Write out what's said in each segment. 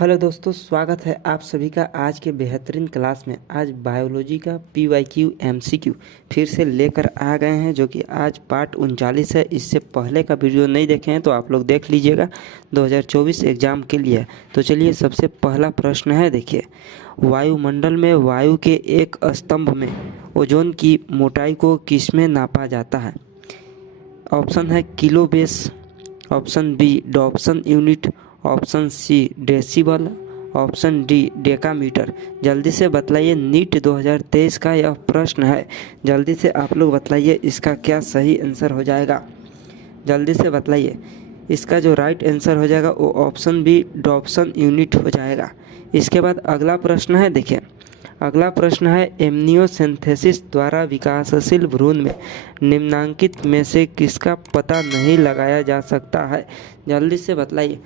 Hello दोस्तों, स्वागत है आप सभी का आज के बेहतरीन क्लास में। आज बायोलॉजी का PYQ MCQ फिर से लेकर आ गए हैं, जो कि आज पार्ट 39 है। इससे पहले का वीडियो नहीं देखे हैं तो आप लोग देख लीजिएगा, 2024 एग्ज़ाम के लिए। तो चलिए, सबसे पहला प्रश्न है, देखिए। वायुमंडल में वायु के एक स्तंभ में ओजोन की मोटाई को किसमें नापा जाता है? ऑप्शन है kilo base, option B Dobson unit, option C decibel, option D decametre. जल्दी से बतलाइए, नीट 2023 का यह प्रश्न है। जल्दी से आप लोग बतलाइए इसका क्या सही आंसर हो जाएगा। जल्दी से बतलाइए, इसका जो राइट आंसर हो जाएगा वो ऑप्शन बी डॉप्सन यूनिट हो जाएगा। इसके बाद अगला प्रश्न है, देखिए। अगला प्रश्न है, एमनियोसिंथेसिस द्वारा विकासशील भ्रूण में निम्नांकित में से किसका पता नहीं लगाया जा सकता है? जल्दी से बतलाइए,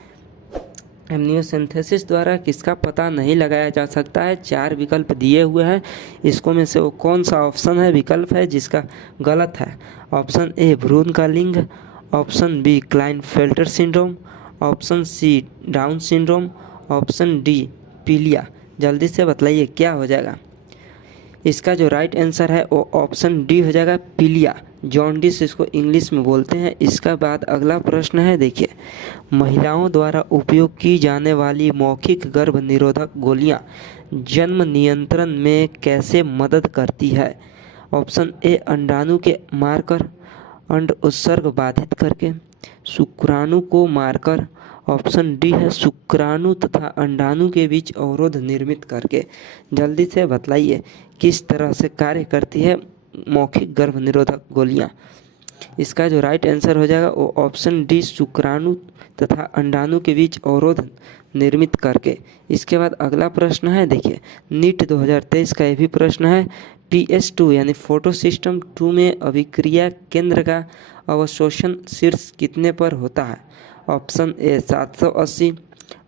एमनियोसिंथेसिस द्वारा किसका पता नहीं लगाया जा सकता है? 4 विकल्प दिए हुए हैं, इसको में से वो कौन सा ऑप्शन है, विकल्प है जिसका गलत है? ऑप्शन ए भ्रूण का लिंग, option B Klinefelter syndrome, option C Down syndrome, option D पीलिया। जल्दी से बतलाइए क्या हो जाएगा। इसका जो राइट आंसर है वो ऑप्शन डी हो जाएगा, पीलिया। जॉन्डिस इसको इंग्लिश में बोलते हैं। इसका बाद अगला प्रश्न है, देखिए। महिलाओं द्वारा उपयोग की जाने वाली मौखिक गर्भ निरोधक गोलियां जन्म नियंत्रण में कैसे मदद करती है? ऑप्शन ए अंडाणु के मारकर, अंड उत्सर्ग बाधित करके, शुक्राणु को मारकर, ऑप्शन डी है शुक्राणु तथा अंडाणु के बीच अवरोध निर्मित करके। जल्दी से बतलाइए किस तरह से कार्य करती है मौखिक गर्भ निरोधक गोलियां। इसका जो राइट आंसर हो जाएगा वो ऑप्शन डी शुक्राणु तथा अंडाणु के बीच अवरोध निर्मित करके। इसके बाद अगला प्रश्न है, देखिए। नीट 2023 का ये भी प्रश्न है। PS2 यानी फोटो सिस्टम 2 में अभिक्रिया केंद्र का अवशोषण शीर्ष कितने पर होता है? Option A 780,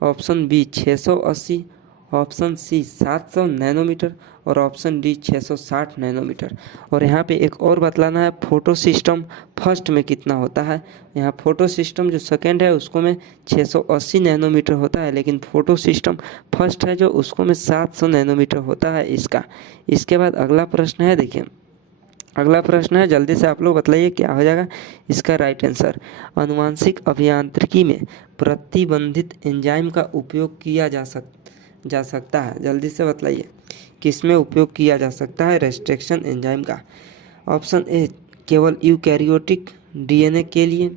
option B 680, option C 700 nanometre और ऑप्शन डी 660 नैनोमीटर। और यहाँ पे एक और बतलाना है, फोटो सिस्टम फर्स्ट में कितना होता है। यहाँ फोटो सिस्टम जो सेकेंड है उसको में 680 नैनोमीटर होता है, लेकिन फोटो सिस्टम फर्स्ट है जो उसको में 700 नैनोमीटर होता है इसका। इसके बाद अगला प्रश्न है, देखिए। अगला प्रश्न है, जल्दी से आप लोग बतलाइए क्या हो जाएगा इसका राइट आंसर। अनुवांशिक अभियांत्रिकी में प्रतिबंधित एंजाइम का उपयोग किया जा सकता है। जल्दी से बताइए किस में उपयोग किया जा सकता है रेस्ट्रिक्शन एंजाइम का? ऑप्शन ए केवल यूकैरियोटिक DNA के लिए,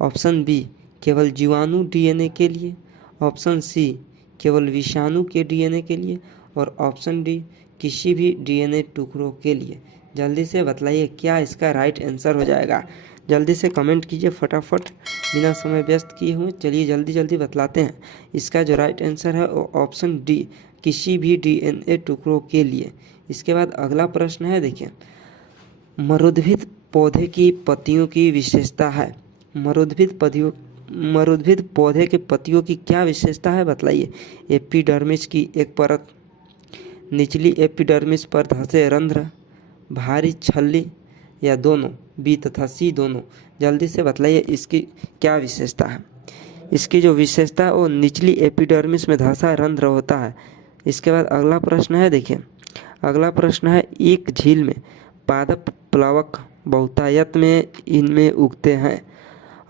ऑप्शन बी केवल जीवाणु DNA के लिए, ऑप्शन सी केवल विषाणु के DNA के लिए और ऑप्शन डी किसी भी DNA टुकड़ों के लिए। जल्दी से बतलाइए क्या इसका राइट आंसर हो जाएगा। जल्दी से कमेंट कीजिए फटाफट, बिना समय व्यस्त किए हुए। चलिए जल्दी जल्दी बतलाते हैं। इसका जो राइट आंसर है वो ऑप्शन डी किसी भी DNA टुकड़ों के लिए। इसके बाद अगला प्रश्न है, देखिए। मरुद्भिद पौधे की पत्तियों की विशेषता है। मरुद्भिद पौधे के पत्तियों की क्या विशेषता है बतलाइए। एपिडर्मिस की एक परत, निचली एपिडर्मिस पर धंसे रंध्र, भारी छल्ली या दोनों, बी तथा सी दोनों। जल्दी से बतलाइए इसकी क्या विशेषता है। इसकी जो विशेषता है वो निचली एपिडर्मिस में धंसा रंध्र होता है। इसके बाद अगला प्रश्न है, देखिए। अगला प्रश्न है, एक झील में पादप प्लवक बहुतायत में इनमें उगते हैं।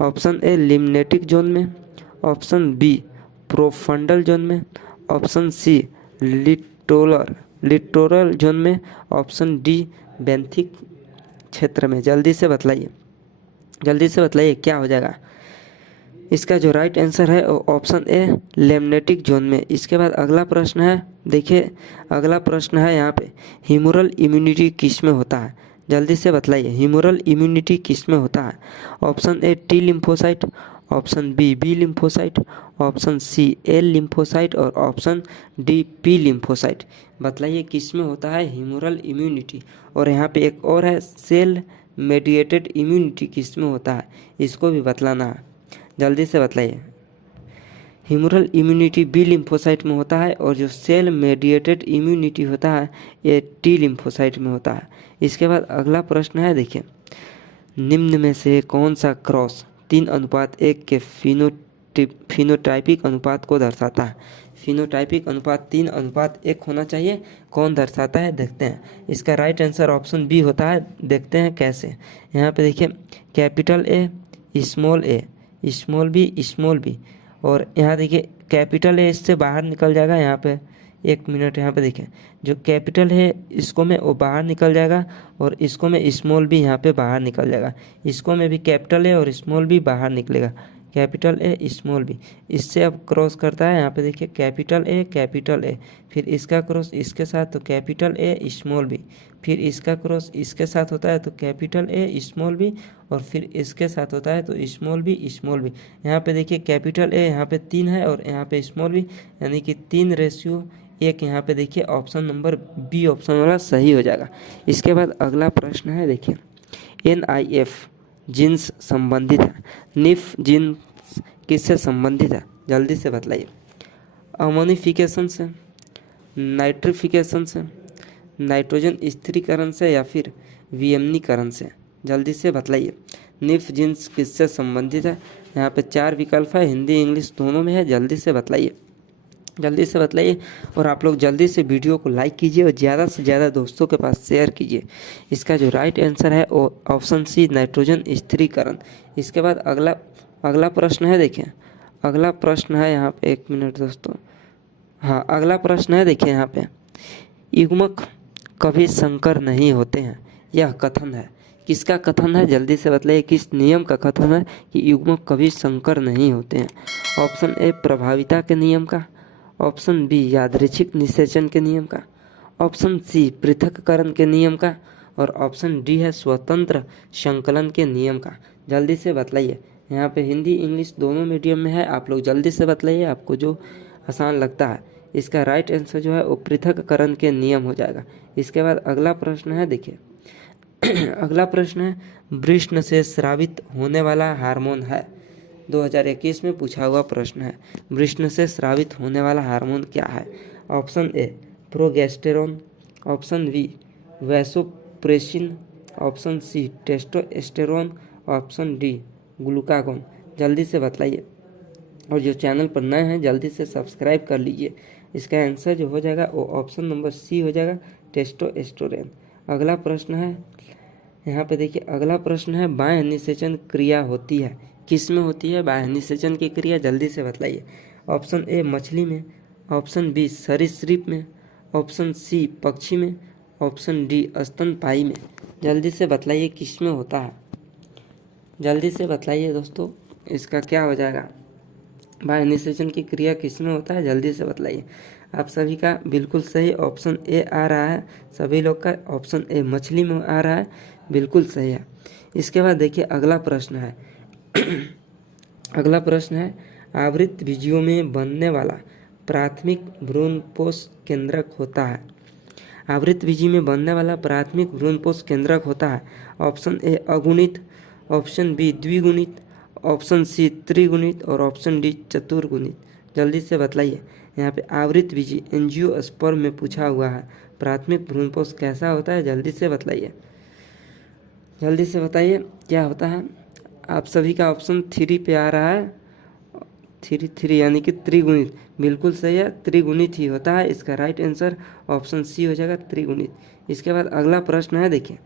ऑप्शन ए लिम्नेटिक जोन में, ऑप्शन बी प्रोफंडल जोन में, ऑप्शन सी लिटोरल जोन में, ऑप्शन डी बेंथिक क्षेत्र में। जल्दी से बतलाइए क्या हो जाएगा। इसका जो राइट आंसर है वो ऑप्शन ए लेमनेटिक जोन में। इसके बाद अगला प्रश्न है, देखिए। अगला प्रश्न है यहाँ पे, ह्यूमरल इम्यूनिटी किस में होता है? जल्दी से बतलाइए ह्यूमरल इम्यूनिटी किस में होता है। Option A T lymphocyte, option B B lymphocyte, option C L lymphocyte और ऑप्शन डी P लिम्फोसाइट। बतलाइए किस में होता है ह्यूमरल इम्यूनिटी। और यहाँ पे एक और है, सेल मेडिएटेड इम्यूनिटी किस में होता है, इसको भी बतलाना है। जल्दी से बतलाइए। ह्यूमरल इम्यूनिटी B लिम्फोसाइट में होता है और जो सेल मेडिएटेड इम्यूनिटी होता है ये T लिम्फोसाइट में होता है। इसके बाद अगला प्रश्न है, देखिए। निम्न में से कौन सा क्रॉस 3:1 के फिनोटाइपिक अनुपात को दर्शाता है? फिनोटाइपिक अनुपात 3:1 होना चाहिए। कौन दर्शाता है, देखते हैं। इसका राइट आंसर ऑप्शन बी होता है। देखते हैं कैसे। यहाँ पे देखिए capital A, small B, small B, और यहाँ देखिए कैपिटल ए इससे बाहर निकल जाएगा। यहाँ पे 1 मिनट, यहाँ पे देखिए जो कैपिटल है इसको में वो बाहर निकल जाएगा, और इसको में स्मॉल भी यहाँ पे बाहर निकल जाएगा। इसको में भी कैपिटल ए और स्मॉल भी बाहर निकलेगा, कैपिटल ए स्मॉल बी। इससे अब क्रॉस करता है, यहाँ पे देखिए कैपिटल ए, फिर इसका क्रॉस इसके साथ तो कैपिटल ए स्मॉल बी, फिर इसका क्रॉस इसके साथ होता है तो कैपिटल ए स्मॉल बी, और फिर इसके साथ होता है तो स्मॉल बी। यहाँ पे देखिए कैपिटल ए यहाँ पे 3 है और यहाँ पे स्मॉल बी, यानी कि 3:1। यहाँ पे देखिए ऑप्शन नंबर बी ऑप्शन वाला सही हो जाएगा। इसके बाद अगला प्रश्न है, देखिए NIF जीन्स संबंधित है, निफ जीन्स किससे संबंधित है, जल्दी से बतलाइए। अमोनिफिकेशन से, नाइट्रिफिकेशन से, नाइट्रोजन स्थिरीकरण से, या फिर वियमनीकरण से, जल्दी से बतलाइए। निफ जीन्स किससे संबंधित है। यहाँ पे 4 विकल्प है, हिंदी इंग्लिश दोनों में है। जल्दी से बतलाइए, और आप लोग जल्दी से वीडियो को लाइक कीजिए और ज़्यादा से ज़्यादा दोस्तों के पास शेयर कीजिए। इसका जो राइट आंसर है वो ऑप्शन सी, नाइट्रोजन स्थिरीकरण। इसके बाद अगला प्रश्न है, देखिए अगला प्रश्न है यहाँ पे, 1 मिनट दोस्तों। हाँ, अगला प्रश्न है, देखिए यहाँ पे युग्मक कभी संकर नहीं होते हैं, यह कथन है। किसका कथन है, जल्दी से बताइए। किस नियम का कथन है कि युग्मक कभी संकर नहीं होते हैं। ऑप्शन ए प्रभाविता के नियम का, ऑप्शन बी यादृच्छिक निषेचन के नियम का, ऑप्शन सी पृथक्करण के नियम का, और ऑप्शन डी है स्वतंत्र संकलन के नियम का। जल्दी से बतलाइए। यहाँ पे हिंदी इंग्लिश दोनों मीडियम में है, आप लोग जल्दी से बतलाइए आपको जो आसान लगता है। इसका राइट आंसर जो है वो पृथक्करण के नियम हो जाएगा। इसके बाद अगला प्रश्न है, देखिए अगला प्रश्न है वृष्ण से स्रावित होने वाला हार्मोन है। 2021 में पूछा हुआ प्रश्न है, वृष्ण से स्रावित होने वाला हार्मोन क्या है। Option A progesterone, option B vasopressin, option C testosterone, option D glucagon. जल्दी से बतलाइए, और जो चैनल पर नए हैं जल्दी से सब्सक्राइब कर लीजिए। इसका आंसर जो हो जाएगा वो ऑप्शन नंबर सी हो जाएगा, टेस्टोस्टेरोन। अगला प्रश्न है, यहाँ पे देखिए अगला प्रश्न है बाह्य निषेचन क्रिया होती है, किस में होती है बाह्य निषेचन की क्रिया, जल्दी से बतलाइए। ऑप्शन ए मछली में, ऑप्शन बी सरीसृप में, ऑप्शन सी पक्षी में, ऑप्शन डी स्तनपायी में। जल्दी से बतलाइए किस में होता है, जल्दी से बतलाइए दोस्तों। इसका क्या हो जाएगा, बाह्य निषेचन की क्रिया किस में होता है, जल्दी से बतलाइए। आप सभी का बिल्कुल सही ऑप्शन ए आ रहा है, सभी लोग का ऑप्शन ए मछली में आ रहा है, बिल्कुल सही है। इसके बाद देखिए अगला प्रश्न है अगला प्रश्न है आवृत बीजियों में बनने वाला प्राथमिक भ्रूणपोष केंद्रक होता है। आवृत बीजी में बनने वाला प्राथमिक भ्रूणपोष केंद्रक होता है। ऑप्शन ए अगुणित, ऑप्शन बी द्विगुणित, ऑप्शन सी त्रिगुणित, और ऑप्शन डी चतुर्गुणित। जल्दी से बतलाइए। यहाँ पे आवृत बीजी एंजियोस्पर्म में पूछा हुआ है, प्राथमिक भ्रूणपोष कैसा होता है, जल्दी से बतलाइए, जल्दी से बताइए क्या होता है। आप सभी का ऑप्शन 3 पे आ रहा है, 3 यानी कि त्रिगुणित, बिल्कुल सही है, त्रिगुणित ही होता है। इसका राइट आंसर ऑप्शन सी हो जाएगा, त्रिगुणित। इसके बाद अगला प्रश्न है, देखिए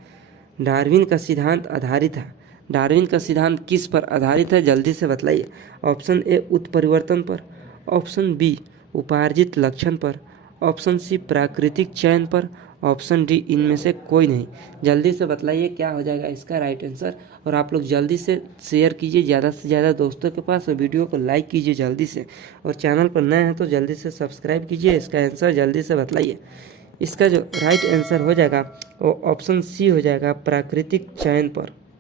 डार्विन का सिद्धांत आधारित है, डार्विन का सिद्धांत किस पर आधारित है, जल्दी से बतलाइए। ऑप्शन ए उत्परिवर्तन पर, ऑप्शन बी उपार्जित लक्षण पर, ऑप्शन सी प्राकृतिक चयन पर, ऑप्शन डी इनमें से कोई नहीं। जल्दी से बतलाइए क्या हो जाएगा इसका राइट आंसर, और आप लोग जल्दी से शेयर कीजिए ज़्यादा से ज़्यादा दोस्तों के पास, और वीडियो को लाइक कीजिए जल्दी से, और चैनल पर नए हैं तो जल्दी से सब्सक्राइब कीजिए। इसका आंसर जल्दी से बतलाइए। इसका जो राइट आंसर हो जाएगा वो ऑप्शन सी हो जाएगा, प्राकृतिक चयन पर।